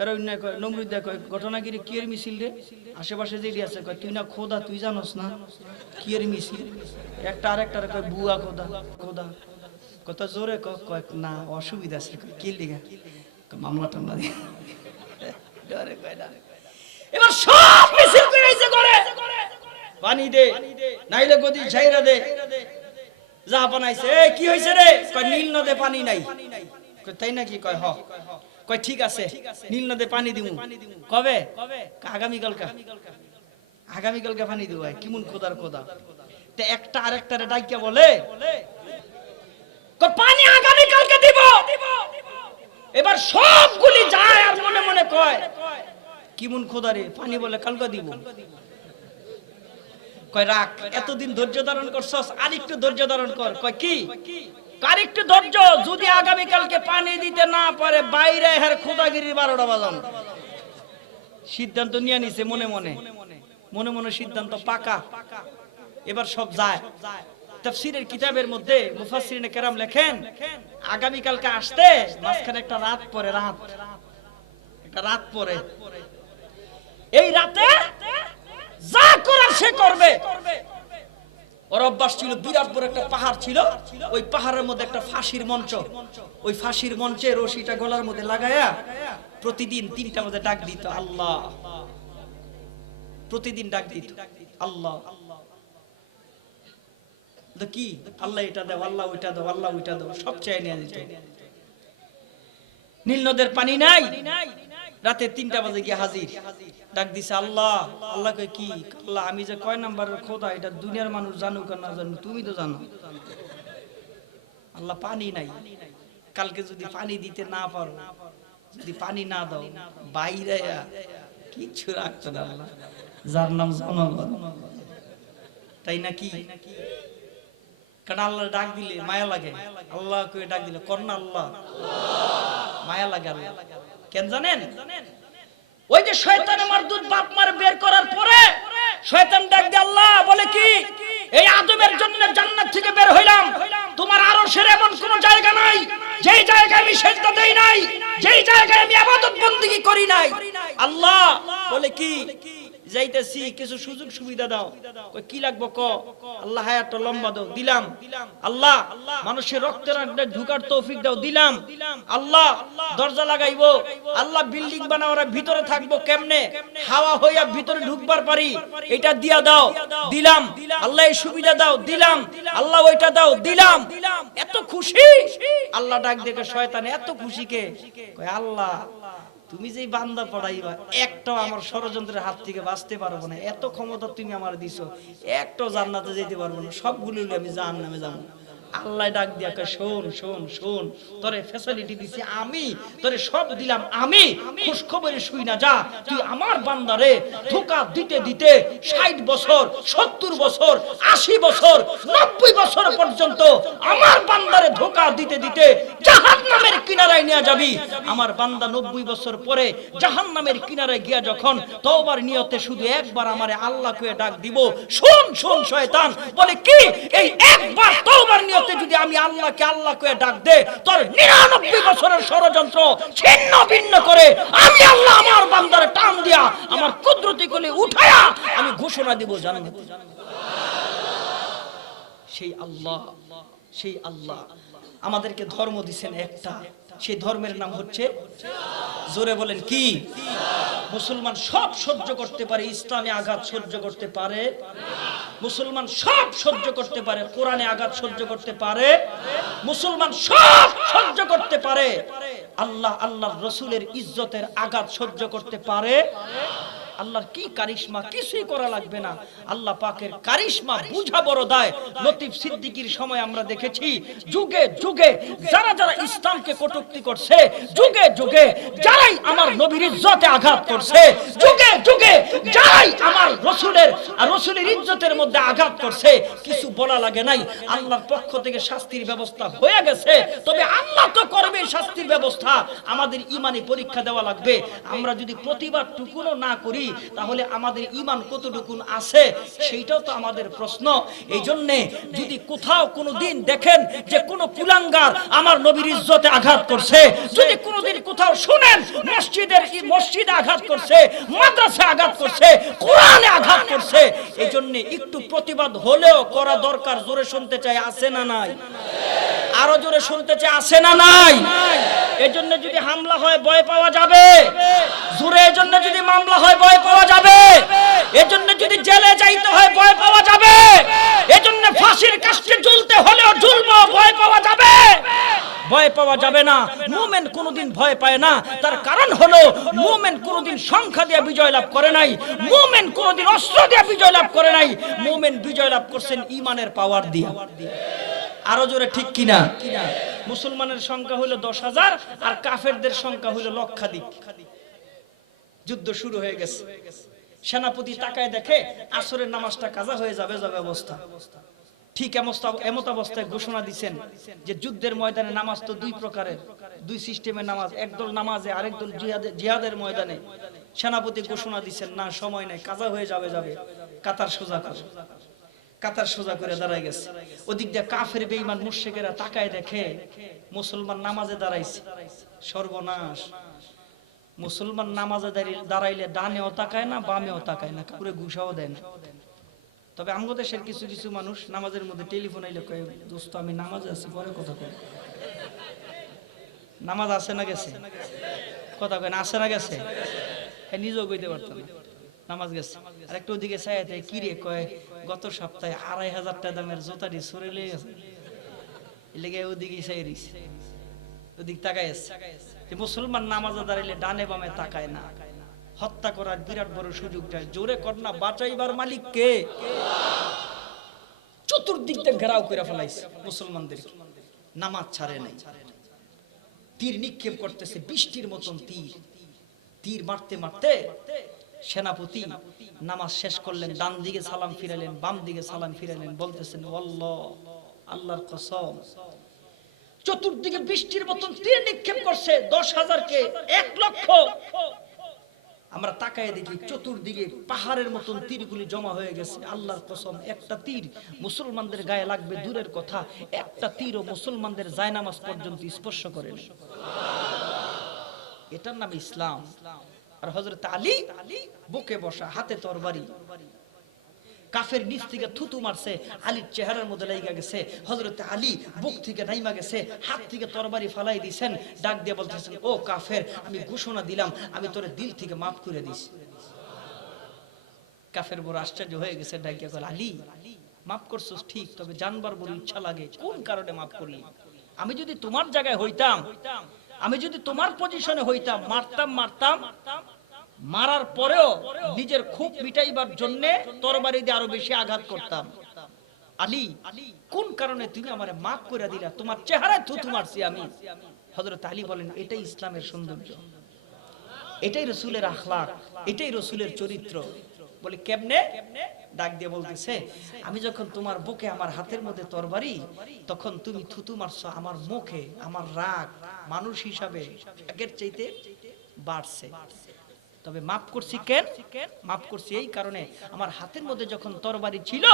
আর অন্য কয় নমরুদ কয় ঘটনাগিরি কি এর মিছিল রে আশেপাশে যেই আছে কয় তুই না খোদা তুই জানোস না কি এর মিছিল একটা আরেকটার কয় বুয়া খোদা খোদা কত জোরে কয় না অসুবিধা আছে কি লিগা মামলা টামলা দিয়ে ডরে কয় না এবার সব মিছিল কইরাইছে করে পানি দে নাইলে গদি ছাইরা দে যা বানাইছে কি হইছে রে কয় নীল নদে পানি নাই তাই নাকি? কয় হ। কয় ঠিক আছে, নীল নদে পানি দিমু। কবে? আগামীকালকা। আগামীকালকে পানি দিব। কেমন খোদার খোদা। তে একটা আরেকটারে ডাইকা বলে পানি আগামীকালকে দিব। এবার সবগুলি যায় আর মনে মনে কয় কেমন খোদা রে, পানি বলে কালকে দিব। কয় রাখ, এতদিন ধৈর্য ধারণ করছস, আর একটু ধৈর্য ধারণ কর। কয় কি? আর একটু ধৈর্য, যদি আগামীকালকে পানি দিতে না পারে বাইরে হের খোদাগিরি 12টা বাজান। সিদ্ধান্ত নিয়ে নিছে মনে মনে, মনে মনে সিদ্ধান্ত পাকা। এবার সব যায়। তাফসীরের কিতাবের মধ্যে মুফাসসিরিনে কেরাম লেখেন আগামীকালকে আসতে মাঝখানে একটা রাত পরে, একটা রাত পরে। এই রাতে যা করার সে করবে। ওর অভ্যাস ছিল, বিরাট বড় একটা পাহাড় ছিল, ওই পাহাড়ের মধ্যে একটা ফাঁসির মঞ্চ, ওই ফাঁসির মঞ্চে রশিটা গলার মধ্যে লাগায়া প্রতিদিন 3টা বাজে ডাক দিত আল্লাহ। প্রতিদিন ডাক দিত আল্লাহ। কি? আল্লাহ এটা দাও, আল্লাহ ওইটা দাও, আল্লাহ ওইটা দাও, সব চাই নিয়ে দিত। নীল নদের পানি নাই, রাতে 3টা বাজে গিয়ে হাজির, ডাক দিছে আল্লাহ। আল্লাহ কয় কি? আল্লাহ আমি যে কয় নাম্বারের খোদা এটা দুনিয়ার মানুষ জানুক আর না জানুক তুমি তো জানো। আল্লাহ পানি নাই, কালকে যদি পানি দিতে না পারো, যদি পানি না দাও বাইরে কিচ্ছু রাখতো না আল্লাহ, যার নাম জনগণ। তাই নাকি? কারণ আল্লাহ ডাক দিলে মায়া লাগে, আল্লাহ কে ডাক দিলে করনা আল্লাহ, মায়া লাগে আল্লাহ। কেন জানেন? ওই যে শয়তানের মারদুদ বাপ মার বের করার পরে শয়তান ডাক দিয়ে আল্লাহ বলে কি, এই আদমের জন্য জান্নাত থেকে বের হইলাম, তোমার আরশের এমন কোন জায়গা নাই যেই জায়গায় আমি সিজদা দেই নাই, যেই জায়গায় আমি ইবাদত বندگی করি নাই। আল্লাহ বলে কি, যাইতেছি, কিছু সুযোগ সুবিধা দাও। কই কি লাগবে ক? আল্লাহ হায়াতটা লম্বা দাও, দিলাম। আল্লাহ মানুষের রক্তের আড্ডা ঢুকার তৌফিক দাও, দিলাম। আল্লাহ দরজা লাগাইবো, আল্লাহ বিল্ডিং বানাওয়ার ভিতরে থাকবো কেমনে, হাওয়া হইয়া ভিতরে ঢুকবার পারি, এটা দিয়া দাও, দিলাম। আল্লাহ এই সুবিধা দাও, দিলাম। আল্লাহ ওইটা দাও, দিলাম। এত খুশি আল্লাহ ডাক দেখে শয়তানে এত খুশি কে? কয় আল্লাহ তুমি যে বান্দা পড়াইবা একটাও আমার ষড়যন্ত্রের হাত থেকে বাঁচতে পারবো না, এত ক্ষমতা তুমি আমার দিছো, একটাও জান্নাতে যেতে পারবো না, সবগুলো আমি জাহান্নামে যাবো। আল্লাহ ডাক দিয়া কয় শোন শোন শোন, তোরে ফ্যাসিলিটি দিছি আমি, তোরে সব দিলাম আমি, খুশ খবরে শুই না যা, তুই আমার বান্দারে ধোঁকা দিতে দিতে 60 বছর 70 বছর 80 বছর 90 বছর পর্যন্ত আমার বান্দারে ধোঁকা দিতে দিতে জাহান্নামের কিনারায় নিয়ে যাবি। আমার বান্দা 90 বছর পরে জাহান্নামের কিনারায় গিয়া যখন তওবার নিয়তে শুধু একবার আমারে আল্লাহ কয়ে ডাক দিব, শোন শোন শয়তান বলে কি, এই একবার তওবার নিয়তে যদি আমি আল্লাহকে আল্লাহ কয়ে ডাক দে, তোর 99 বছরের ষড়যন্ত্র ছিন্ন ভিন্ন করে আমি আল্লাহ আমার বান্দারে টান দিয়া আমার কুদরতি কোলে উঠায়া আমি ঘোষণা দিব জান্নাত। সেই আল্লাহ, সেই আল্লাহ আমাদেরকে ধর্ম দিবেন একটা, সেই ধর্মের নাম হচ্ছে, জোরে বলেন কি? মুসলমান সব সহ্য করতে পারে, ইসলামে আঘাত সহ্য করতে পারে? মুসলমান সব সহ্য করতে পারে, কোরআনে আঘাত সহ্য করতে পারে? মুসলমান সব সহ্য করতে পারে, আল্লাহ আল্লাহর রাসূলের ইজ্জতের আঘাত সহ্য করতে পারে? আল্লাহর কি কারিশমা, কিছুই করা লাগবে না। আল্লাহ পাকের কারিশমা বুঝা বড় দায়। লতিফ সিদ্দিকীর সময় আমরা দেখেছি যুগে যুগে যারা যারা ইসলামকে কটূক্তি করছে, যুগে যুগে যারাই আমার নবীর ইজ্জতে আঘাত করছে, যুগে যুগে যারাই আমার রাসূলের আর রাসূলের ইজ্জতের মধ্যে আঘাত করছে, কিছু বলা লাগে নাই। আল্লাহর পক্ষ থেকে শাস্তির ব্যবস্থা হয়ে গেছে। তবে আল্লাহ তো করবে শাস্তির ব্যবস্থা, আমাদের ঈমানি পরীক্ষা দেওয়া লাগবে। আমরা যদি প্রতিবাদ টুকুনো না করি তাহলে আমাদের ঈমান কতটুকু আছে সেইটাও তো আমাদের প্রশ্ন। এই জন্য যদি কোথাও কোনোদিন দেখেন যে কোন কুলাঙ্গার আমার নবীর ইজ্জতে আঘাত করছে, যদি কোনোদিন কোথাও শুনেন মসজিদে আঘাত করছে, মাদ্রাসায় আঘাত করছে, কোরআনে আঘাত করছে, এই জন্য একটু প্রতিবাদ হলেও করা দরকার। জোরে শুনতে চাই, আছে না নাই? আরো জোরে শুনতে চাই, আছে না নাই? এজন্য যদি হামলা হয় ভয় পাওয়া যাবে, জোরে এজন্য যদি মামলা হয় ভয় পাওয়া যাবে, এজন্য যদি জেলে যাইতে হয় ভয় পাওয়া যাবে, এজন্য ফাঁসির কাস্টে ঝুলতে হলেও ঝুলবো, ভয় পাওয়া যাবে। ভয় পাওয়া যাবে না। মুমিন কোনোদিন ভয় পায় না, তার কারণ হলো মুমিন কোনোদিন সংখ্যা দিয়ে বিজয় লাভ করে নাই, মুমিন কোনোদিন অস্ত্র দিয়ে বিজয় লাভ করে নাই, মুমিন বিজয় লাভ করছেন ঈমানের পাওয়ার দিয়ে। আরো জোরে ঠিক কিনা? মুসলমানের সংখ্যা হলো 10,000 আর কাফেরদের সংখ্যা হলো লক্ষাধিক। যুদ্ধ শুরু হয়ে গেছে, সেনাপতি তাকায় দেখে আসরের নামাজটা কাজা হয়ে যাবে অবস্থা। ঠিক এমত অবস্থায় ঘোষণা দিচ্ছেন যে যুদ্ধের ময়দানে নামাজ তো দুই প্রকারের, দুই সিস্টেমের নামাজ, একদল নামাজে আরেকদল জিহাদের ময়দানে। সেনাপতি ঘোষণা দিচ্ছেন না, সময় নাই, কাজা হয়ে যাবে, কাতার সোজা করে। কাতার সোজা করে দাঁড়ায় গেছে। ওদিক দিয়ে কাফের বেঈমান মুশরিকেরা তাকায় দেখে মুসলমান নামাজে দাঁড়াইছে। সর্বনাশ! মুসলমান নামাজে দাঁড়াইলে ডানেও তাকায় না, বামেও তাকায় না, কাউরে ঘুষাও দেয় না। তবে আমাদের দেশের কিছু কিছু মানুষ নামাজের মধ্যে টেলিফোন আইলে কয়, দোস্ত আমি নামাজে আছি, পরে কথা কই। নামাজ আছে না গেছে? কথা কয় না, আছে না গেছে? হ্যাঁ, নিজেও কইতে পারতাম না নামাজ গেছে। আর একটু ওদিকে চাইতে কি রে কয়, গত সপ্তাহে 2,500 টাকা দামের জুতাটি সরে লেগে গেছে, এলেগে ওদিকে চাইরিস, ওদিক তাকায় আছে। মুসলমান নামাজে দাঁড়াইলে ডানে বামে তাকায় না। হত্যা করার বিরাট বড় সুযোগটা, জোরে কর না, বাঁচাইবার মালিক কে? চতুর্দিক থেকে ঘেরাও করে ফেলাইছে মুসলমানদের, নামাজ ছাড়ে নাই। তীর নিক্ষেপ করতেছে, বৃষ্টির মতন তীর। তীর মারতে মারতে সেনাপতি নামাজ শেষ করলেন, ডান দিকে সালাম ফিরালেন, বাম দিকে সালাম ফিরালেন, বলতেছেন আল্লাহ, আল্লাহর কসম। চতুর্দিকে বৃষ্টির মতন তীর নিক্ষেপ করছে, 10,000 কে 1 লক্ষ। আমরা তাকায় দেখি চতুর্দিকে পাহাড়ের মতন তীরগুলি জমা হয়ে গেছে। আল্লাহর কসম, একটা তীর মুসলমানদের গায়ে লাগবে দূরের কথা, একটা তীরও মুসলমানদের জায়নামাজ পর্যন্ত স্পর্শ করে না। এটার নাম ইসলাম। আর হযরত আলী বুকে বসা, হাতে তরবারি। কাফের নিচ থেকে থুতু মারছে, আলীর চেহারার মধ্যে লাগা গেছে। হযরত আলী বুক থেকে নাইমা গেছে, হাত থেকে তরবারি ফালাই দিয়েছেন, ডাক দিয়ে বলতেছেন, ও কাফের, আমি ঘোষণা দিলাম, আমি তোরে দিল থেকে মাফ করে দিছি। কাফের বড় আশ্চর্য হয়ে গেছে, ডাক দিয়ে বলে, আলী মাফ করছস ঠিক, তবে জানবার বড় ইচ্ছা লাগে, কোন কারণে মাফ করলি? আমি যদি তোমার জায়গায় হইতাম, আমি যদি তোমার পজিশনে হইতাম, মারতাম, মারার পরেও নিজের খুব মিটাইবার জন্য তরবারি দিয়ে আরো বেশি আঘাত করতাম। আলী, কোন কারণে তুমি আমারে মাফ করে দিলা? তোমার চেহারায় থুতু মারছি আমি। হযরত আলী বলেন, এটাই ইসলামের সৌন্দর্য, এটাই রাসূলের আখলাক, এটাই রাসূলের চরিত্র। বলে কেমনে? ডাক দিয়ে বলতেছে, আমি যখন তোমার বুকে আমার হাতের মধ্যে তরবারি, তখন তুমি থুতু মারছো আমার মুখে, আমার রাগ মানুষ হিসাবে আগের চাইতে বাড়ছে। তবে মাফ করছি কেন? মাফ করছি এই কারণে, আমার হাতের মধ্যে যখন তরবারি ছিল,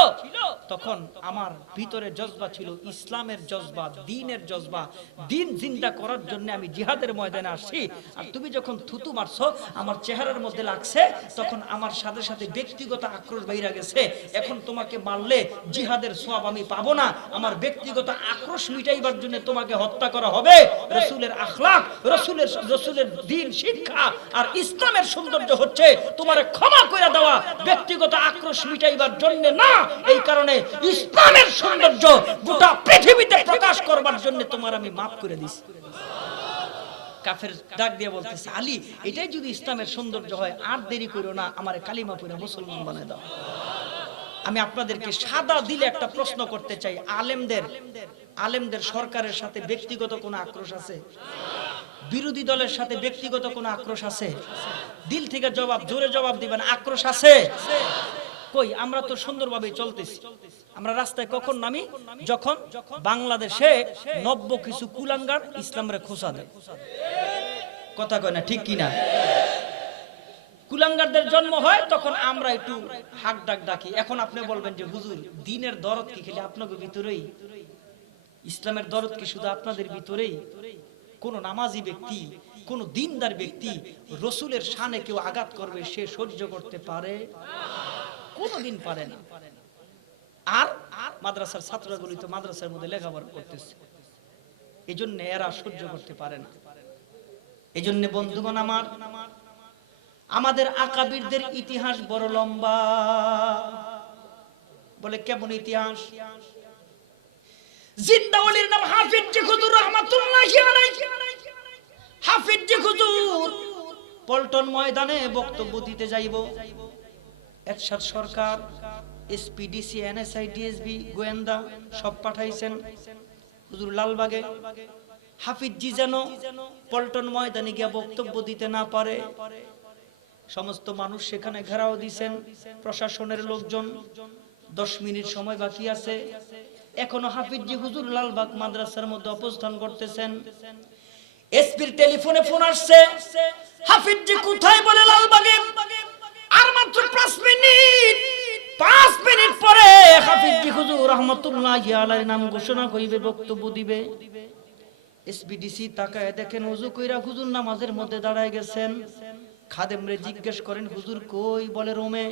তখন আমার ভিতরে জজবা ছিল ইসলামের জজবা, দ্বীনের জজবা। দ্বীন জিন্দা করার জন্য আমি জিহাদের ময়দানে আসছি। আর তুমি যখন থুতু মারছো আমার চেহারার মধ্যে লাগছে, তখন আমার সাথে সাথে ব্যক্তিগত আক্রোশ বাইরে গেছে। এখন তোমাকে মারলে জিহাদের সওয়াব আমি পাবো না, আমার ব্যক্তিগত আক্রোশ মিটাইবার জন্য তোমাকে হত্যা করা হবে। রাসূলের আখলাক, রাসূলের দ্বীন শিক্ষা আর ইসলামের সৌন্দর্য হচ্ছে তোমার ক্ষমা করে দেওয়া, ব্যক্তিগত আক্রোশ মিটাইবার জন্য না। এই কারণে ইসলামের সৌন্দর্য গোটা পৃথিবীতে প্রকাশ করবার জন্য তোমার আমি মাফ করে দিছি। কাফের ডাক দিয়ে বলতেছে, আলী, এটাই যদি ইসলামের সৌন্দর্য হয়, আর দেরি করো না, আমারে কালিমা পড়ে মুসলমান বানায় দাও। আমি আপনাদেরকে সাদা দিলে একটা প্রশ্ন করতে চাই, আলেমদের সরকারের সাথে ব্যক্তিগত কোনো আক্রোশ আছে? বিরোধী দলের সাথে ব্যক্তিগত কোনো আক্রোশ আছে? দিল থেকে জবাব, জোরে জবাব দিবেন, আক্রোশ আছে? কই, আমরা তো সুন্দরভাবে চলতেছি। আমরা রাস্তায় কখন নামি? যখন বাংলাদেশে নব্য কিছু কুলাঙ্গার ইসলামের খোঁচা দেয়। কথা কয় না, ঠিক কিনা? কুলাঙ্গারদের জন্ম হয়, তখন আমরা একটু হাক ডাক ডাকি। এখন আপনি বলবেন যে হুজুর, দ্বীনের দরদ কি খেলে আপনাদের ভিতরেই? ইসলামের দরদ কি শুধু আপনাদের ভিতরেই? কোন নামাজি ব্যক্তি, কোন দ্বীনদার ব্যক্তি রাসূলের শানে কেউ আঘাত করবে, সে সহ্য করতে পারে? কোনদিন পারে না। আর মাদ্রাসার ছাত্রগুলি তো মাদ্রাসার মধ্যে লেখাপড়া করতেছে, এজন্য এরা সহ্য করতে পারে না। এজন্য বন্ধুগণ আমার, আমাদের আকাবিরদের ইতিহাস বড় লম্বা। বলে কেমন ইতিহাস? জিন্দা ওলির নাম হাফিজ জি হুজুর রাহমাতুল্লাহি আলাইহি। হাফিজ জি হুজুর পল্টন ময়দানে বক্তব্য দিতে যাইব। এরশাদ সরকার, এসপিডিসি, এনএসআই, ডিএসবি, গোয়েন্দা সব পাঠাইছেন হুজুর লালবাগে। হাফিজ জি যেন পল্টন ময়দানে গিয়া বক্তব্য দিতে না পারে, সমস্ত মানুষ সেখানে ঘেরাও দিছেন, প্রশাসনের লোকজন। 10 মিনিট সময় বাকি আছে, এখনো হাফিজ জি হুজুর লালবাগ মাদ্রাসার মধ্যে অবস্থান করতেছেন। এসপির টেলিফোনে ফোন আসছে, হাফিজ জি কোথায়? বলে লালবাগে। আর মাত্র 5 মিনিট, 5 মিনিট পরে হাফিজ জি হুজুর রাহমাতুল্লাহি আলাইহির নাম ঘোষণা করিবে, বক্তব্য দিবে। এসপিডিসি তাকায় দেখেন ওযু কইরা হুজুর নামাজের মধ্যে দাঁড়ায় গেছেন। খাদেমরে জিজ্ঞেস করেন হুজুর কই? বলে রোমে।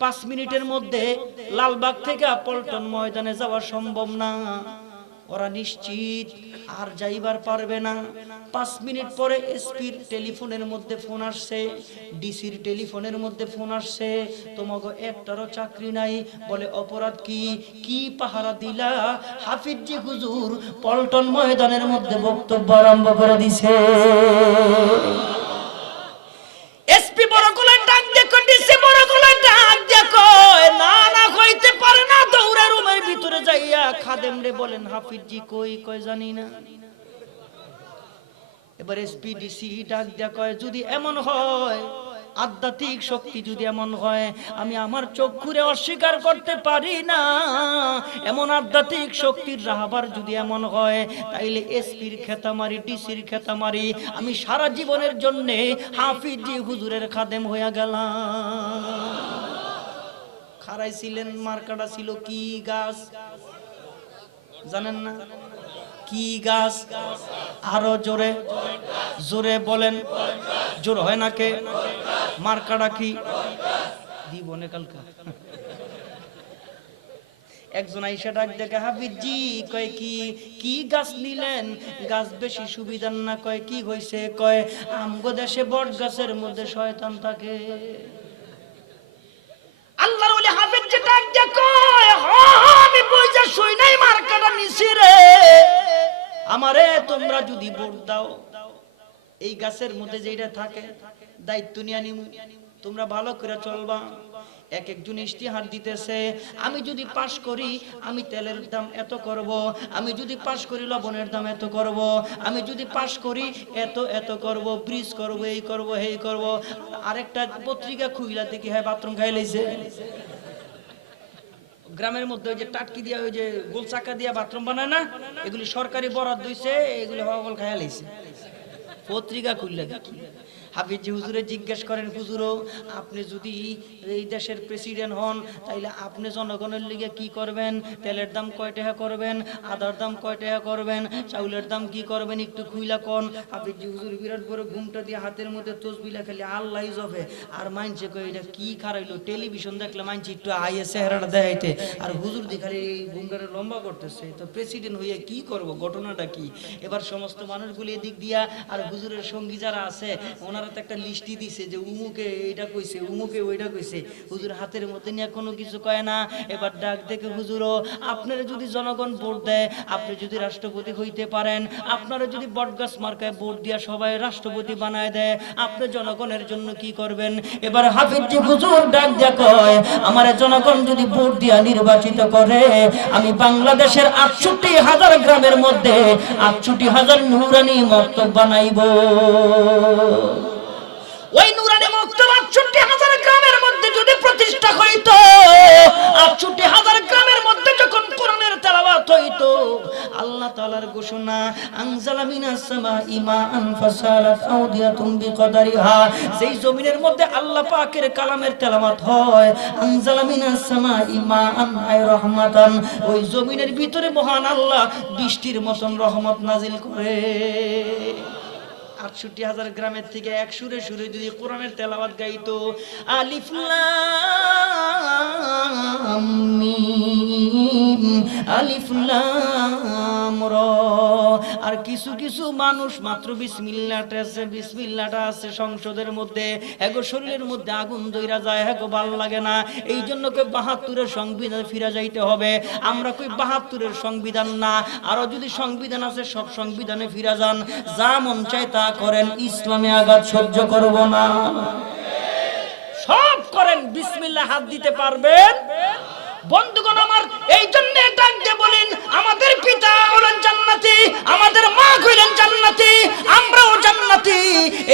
5 মিনিটের মধ্যে লালবাগ থেকে পল্টন ময়দানে যাওয়া সম্ভব না, ওরা নিশ্চিত আর যাইবার পারবে না। 5 মিনিট পরে এসপির টেলিফোনের মধ্যে ফোন আসছে, ডিসির টেলিফোনের মধ্যে ফোন আসছে, তোমাগো একটারও চাকরি নাই। বলে অপরাধ কি? কি পাহারা দিলা? হাফিজ জি হুজুর পল্টন ময়দানের মধ্যে বক্তব্য আরম্ভ করে দিছে। এসপি বড় গলায় ডাক দেখো, ডিসি বড় গলায় ডাক দেখো, না না কইতে পারে না, দৌড়ে রুমের ভিতরে যাইয়া খাদেম রে বলেন হাফিজ জি কই? কই জানি না। এবার এসপিডিসি ডাক দেখো, যদি এমন হয়, আধ্যাত্মিক শক্তি যদি এমন হয়, আমি আমার চোখ ঘুরে অস্বীকার করতে পারি না। এমন আধ্যাত্মিক শক্তির রাহবার যদি এমন হয়, তাইলে এসপির খেতামারি, ডিসির খেতামারি, আমি সারা জীবনের জন্য হাফিজ জি হুজুরের খাদেম হইয়া গেলাম। খারাই ছিলেন, মার্কাটা ছিল কি গাছ জানেন না? কি গাছ? আরো জোরে জোরে বলেন, জোর হয় না কে? মার্কাটা কি? জীবনে কালকা একজন আইসা ডাক দেখে, হাফিজ জি কয় কি? কি গাছ নিলেন? গাছ বেশি সুবিধার না। কয় কি হইছে? কয় আমগো দেশে বট গাছের মধ্যে শয়তান থাকে। আল্লাহর ওলি হাফিজ জি ডাক দেখে কয়, আমি বুঝা শুই নাই মার্কাটা নিছি রে। আমারে তোমরা যদি ভোট দাও, এই গাছের মধ্যে যেটা থাকে দায়িত্ব নিয়ে নিমু, তোমরা ভালো করে চলবা। এক একজন ইশতিহার দিতেছে, আমি যদি পাস করি আমি তেলের দাম এত করব, আমি যদি পাস করি লবণের দাম এত করব, আমি যদি পাস করি এত এত করব, ব্রিজ করব, এই করব, এই করব। আরেকটা পত্রিকা খুইলা দেখি হ্যাঁ বাথরুম খাই লাইছে। গ্রামের মধ্যে ওই যে টাটকি দিয়া, ওই যে গোল চাকা দিয়া বাথরুম বানায় না, এগুলি সরকারি বরাদ্দ হইছে, এগুলি হওয়া খায়া লাইছে। পত্রিকা খুললে দেখি। হাফিজ জি হুজুরে জিজ্ঞেস করেন, হুজুরও আপনি যদি এই দেশের প্রেসিডেন্ট হন, তাইলে আপনি জনগণের লিগে কি করবেন? তেলের দাম কয় টাকা করবেন? আদার দাম কয় টাকা করবেন? চাউলের দাম কি করবেন? একটু খুইলা কোন। হাফিজ জি হুজুর বিরাট বড় ঘুমটা দিয়ে হাতের মধ্যে তসবিলা খেলে আল্লাহ জবে। আর মাইনছে কই এটা কি খারাইলো? টেলিভিশন দেখলে মাইনছে একটু আইয়ে চেহারাটা দেখাইতে, আর হুজুর দেখালে এই ঘুমটারে লম্বা করতেছে। তো প্রেসিডেন্ট হইয়া কি করব? ঘটনাটা কি? এবার সমস্ত মানুষগুলি এদিক দিয়া, আর হুজুরের সঙ্গী যারা আছে ওনারা তো একটা লিস্টি দিছে যে উমুকে এইটা কইছে, উমুকে ওইটা কইছে। হুজুর হাতের মধ্যে নিয়ে কোনো কিছু কয় না। এবার ডাক দেখে, হুজুরও আপনারা যদি জনগণ ভোট দেয়, আপনি যদি রাষ্ট্রপতি হইতে পারেন, আপনারা যদি বটগাছ মার্কায় ভোট দিয়া সবাই রাষ্ট্রপতি বানায় দেয়, আপনি জনগণের জন্য কি করবেন? এবার হাফিজ জি হুজুর ডাক দিয়া কয়, আমার জনগণ যদি ভোট দিয়া নির্বাচিত করে, আমি বাংলাদেশের 68,000 গ্রামের মধ্যে 68,000 নুরানি মক্তব বানাইব। ওই নুরানি মক্তব 68,000 গ্রামের মধ্যে যদি প্রতিষ্ঠা হইতো, 68,000 গ্রামের মধ্যে যখন কোরআনের তেলাওয়াত হইতো, আল্লাহ তাআলার ঘোষণা, আনজালা মিনাস সামাই মাআন ফাসালাত আওদিয়াতুম বিকদারিহা, যেই জমিনের মধ্যে আল্লাহ পাকের কালামের তেলাওয়াত হয়, আনজালা মিনাস সামাই মাআন আই রাহমাতান, ওই জমিনের ভিতরে মহান আল্লাহ বৃষ্টির মতন রহমত নাজিল করে। 68,000 গ্রামের থেকে এক সুরে সুরে যদি কোরআনের তেলাওয়াত গাইতো, আলিফ লাম মিম আলিফ লাম রা আর কিছু কিছু মানুষ মাত্র বিসমিল্লাহটা আছে সংসদের মধ্যে, এগো শরীরের মধ্যে আগুন দইরা যায়, এগো ভালো লাগে না। এই জন্য কই ৭২-এর সংবিধান ফিরে যাইতে হবে। আমরা কই ৭২-এর সংবিধান না, আরো যদি সংবিধান আছে সব সংবিধানে ফিরে যান, যা মন চায় তা করেন, ইসলামে আঘাত সহ্য করব না। সব করেন, বিসমিল্লাহ হাত দিতে পারবেন? বন্ধুগণ আমার, এই জন্য ডাক দিয়ে বলেন, আমাদের পিতা হলেন জান্নাতি, আমাদের মা হলেন জান্নাতি, আমরাও জান্নাতি।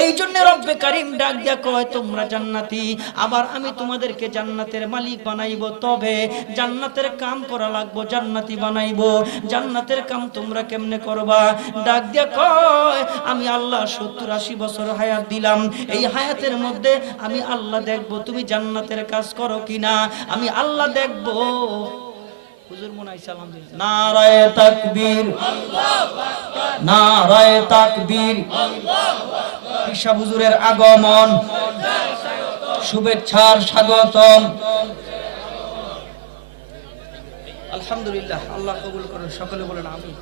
এই জন্য রব্বে কারীম ডাক দিয়া কয় তোমরা জান্নাতি, আবার আমি তোমাদেরকে জান্নাতের মালিক বানাইবো। তবে জান্নাতের কাম করা লাগবো, জান্নাতি বানাইবো। জান্নাতের কাম তোমরা কেমনে করবা? ডাক দিয়া কয় আমি আল্লাহ ৭০-৮০ বছর হায়াত দিলাম, এই হায়াতের মধ্যে আমি আল্লাহ দেখবো তুমি জান্নাতের কাজ করো কিনা। আমি আল্লাহ দেখবো। হুজুর মনে হয় সালাম দিন। নারায়ে তাকবীর, নারায়ে তাকবীর। পিসা হুজুরের আগমন, শুভেচ্ছার স্বাগতম। আলহামদুলিল্লাহ, আল্লাহ কবুল করুন। সকলে বলেন আমিন।